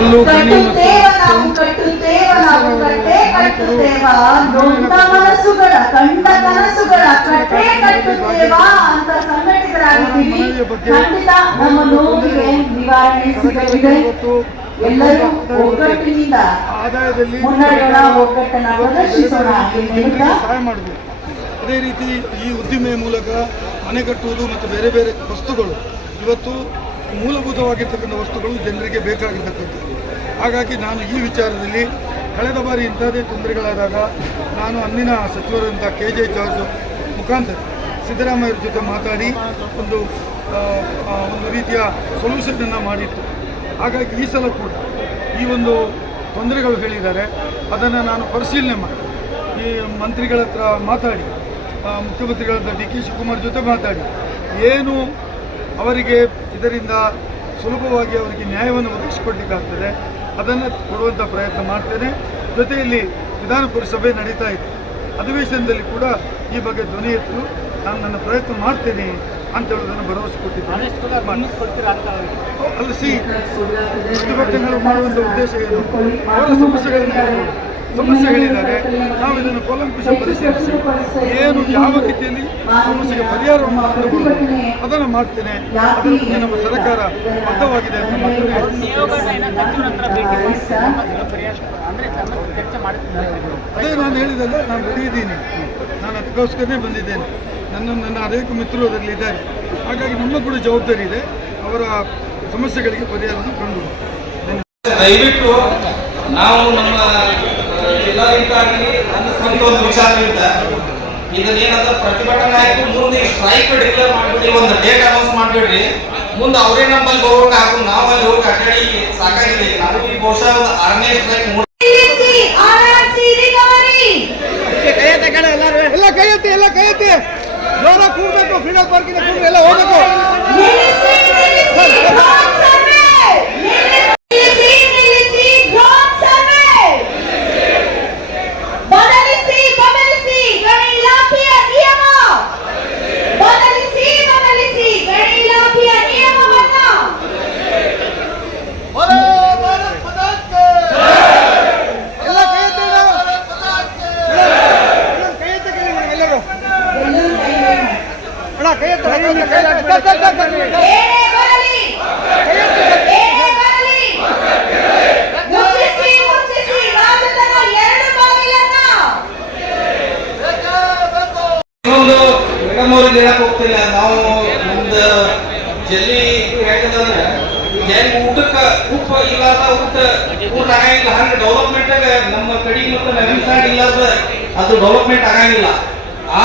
ಕಲ್ಲು ಗಣಿ ಮನಸ್ಸುಗಳ ಕಂಡ ಕನಸುಗಳ ಕಟ್ಟೆ ಕಟ್ಟುತ್ತೇವಾ ಅಂತ ಸಂಘಟಿತರಾಗಿದ್ದೀವಿ. ಖಂಡಿತ ನಮ್ಮ ನೋವಿಗೆ ನಿವಾರಣೆ ಸಿಗಲಿದೆ. ಎಲ್ಲರೂ ಒಗ್ಗಟ್ಟಿನಿಂದ ಮುನ್ನಡೆಯೋಣ, ಒಗ್ಗಟ್ಟನ್ನು ಪ್ರದರ್ಶಿಸೋಣ. ಸಹಾಯ ಮಾಡಬೇಕು. ಅದೇ ರೀತಿ ಈ ಉದ್ದಿಮೆ ಮೂಲಕ ಮನೆ ಕಟ್ಟುವುದು ಮತ್ತು ಬೇರೆ ಬೇರೆ ವಸ್ತುಗಳು ಇವತ್ತು ಮೂಲಭೂತವಾಗಿರ್ತಕ್ಕಂಥ ವಸ್ತುಗಳು ಜನರಿಗೆ ಬೇಕಾಗಿರ್ತಕ್ಕಂಥದ್ದು. ಹಾಗಾಗಿ ನಾನು ಈ ವಿಚಾರದಲ್ಲಿ ಕಳೆದ ಬಾರಿ ಇಂಥದ್ದೇ ತೊಂದರೆಗಳಾದಾಗ ನಾನು ಅಂದಿನ ಸಚಿವರಂಥ KJ ಜಾರ್ಜ್ ಮುಖಾಂತರ ಸಿದ್ದರಾಮಯ್ಯರ ಜೊತೆ ಮಾತಾಡಿ ಒಂದು ರೀತಿಯ ಸೊಲ್ಯೂಷನನ್ನು ಮಾಡಿತ್ತು. ಹಾಗಾಗಿ ಈ ಸಲ ಕೂಡ ಈ ಒಂದು ತೊಂದರೆಗಳು ಹೇಳಿದ್ದಾರೆ, ಅದನ್ನು ನಾನು ಪರಿಶೀಲನೆ ಮಾಡಿ ಈ ಮಂತ್ರಿಗಳ ಹತ್ರ ಮಾತಾಡಿ, ಮುಖ್ಯಮಂತ್ರಿಗಳಾದ DK ಶಿವಕುಮಾರ್ ಜೊತೆ ಮಾತಾಡಿ ಏನು ಅವರಿಗೆ ಇದರಿಂದ ಸುಲಭವಾಗಿ ಅವರಿಗೆ ನ್ಯಾಯವನ್ನು ಒದಗಿಸಿಕೊಡ್ಲಿಕ್ಕಾಗ್ತದೆ ಅದನ್ನು ಕೊಡುವಂಥ ಪ್ರಯತ್ನ ಮಾಡ್ತೇನೆ. ಜೊತೆಯಲ್ಲಿ ವಿಧಾನ ಪರಿಷತ್ ನಡೀತಾ ಇದೆ, ಅಧಿವೇಶನದಲ್ಲಿ ಕೂಡ ಈ ಬಗ್ಗೆ ಧ್ವನಿ ಎತ್ತಲು ನಾನು ನನ್ನ ಪ್ರಯತ್ನ ಮಾಡ್ತೇನೆ ಅಂತ ಹೇಳೋದನ್ನು ಭರವಸೆ ಕೊಟ್ಟಿದ್ದೇನೆ. ಅಲ್ಲಿ ಪ್ರತಿಭಟನೆಗಳು ಮಾಡುವಂಥ ಉದ್ದೇಶ ಏನು? ಅವರ ಸಮಸ್ಯೆ ಹೇಳಿದ್ದಾರೆ. ನಾವು ಇದನ್ನು ಕೂಲಂಕುಷ ಪರಿಶೀಲಿಸಿ ಏನು ಯಾವ ರೀತಿಯಲ್ಲಿ ಸಮಸ್ಯೆಗೆ ಪರಿಹಾರವನ್ನು ಅದನ್ನು ಮಾಡ್ತೇನೆ. ಅದರ ಬಗ್ಗೆ ನಮ್ಮ ಸರ್ಕಾರ ಬದ್ಧವಾಗಿದೆ ಅಂತ ಅದೇ ನಾನು ಹೇಳಿದಲ್ಲ, ನಾನು ರೆಡಿ ಇದ್ದೀನಿ. ನಾನು ಅದಕ್ಕೋಸ್ಕರನೇ ಬಂದಿದ್ದೇನೆ. ನನ್ನ ಅನೇಕ ಮಿತ್ರರು ಅದರಲ್ಲಿ ಇದ್ದಾರೆ. ಹಾಗಾಗಿ ನಮ್ಮ ಕೂಡ ಜವಾಬ್ದಾರಿ ಇದೆ ಅವರ ಸಮಸ್ಯೆಗಳಿಗೆ ಪರಿಹಾರವನ್ನು ಕಂಡು. ದಯವಿಟ್ಟು ನಾವು ನಮ್ಮ ಜಿಲ್ಲಾಧಿಕಾರಿ ಅನ್ನಿಸುವಂತ ಒಂದು ವಿಚಾರವಿದೆ. ಇದನ್ನೇನಾದ್ರೂ ಪ್ರತಿಭಟನೆ ಆಯ್ತು ಮುಂದೆ ಸ್ಟ್ರೈಕ್ ಡಿಕ್ಲೇರ್ ಮಾಡ್ಬಿಡಿ, ಒಂದು ಡೇಟ್ ಅನೌನ್ಸ್ ಮಾಡ್ಬಿಡ್ರಿ. ಮುಂದೆ ಅವರೇ ನಮ್ಮಲ್ಲಿ ಬರುವಾಗ ಹಾಗೂ ನಾವಲ್ಲಿ ಹೋಗಿ ಅಡ್ಡಾಡಿ ಸಾಕಾಗಿದೆ. ನಾವು ಈ ಬಹುಶಃ ಒಂದು 6ನೇ ಸ್ಟ್ರೈಕ್ ಎಲ್ಲ ಕೈಯತ್ತೆ ಜೋರ ಕೂಡಬೇಕು. ಫ್ರೀಡಮ್ ಪಾರ್ಕಿನ ಕೂಡಿ ಎಲ್ಲ ಹೋಗಬೇಕು. ಹೇಳಕ್ ಹೋಗ್ತಿಲ್ಲ. ನಾವು ನಮ್ದು ಜಲ್ಲಿ ಹೇಳಂದ್ರೆ ಊಟಕ್ಕೆ ಉಪ್ಪು ಇಲ್ಲದ ಊಟ ಆಗಂಗಿಲ್ಲ. ಹಂಗೆ ಡೆವಲಪ್ಮೆಂಟ್ ನಮ್ಮ ಕಡೆ ಮತ್ತು ರೆವೆನ್ಯೂ ಸೈಡ್ ಇಲ್ಲದ ಅದು ಡೆವಲಪ್ಮೆಂಟ್ ಆಗಂಗಿಲ್ಲ. ಆ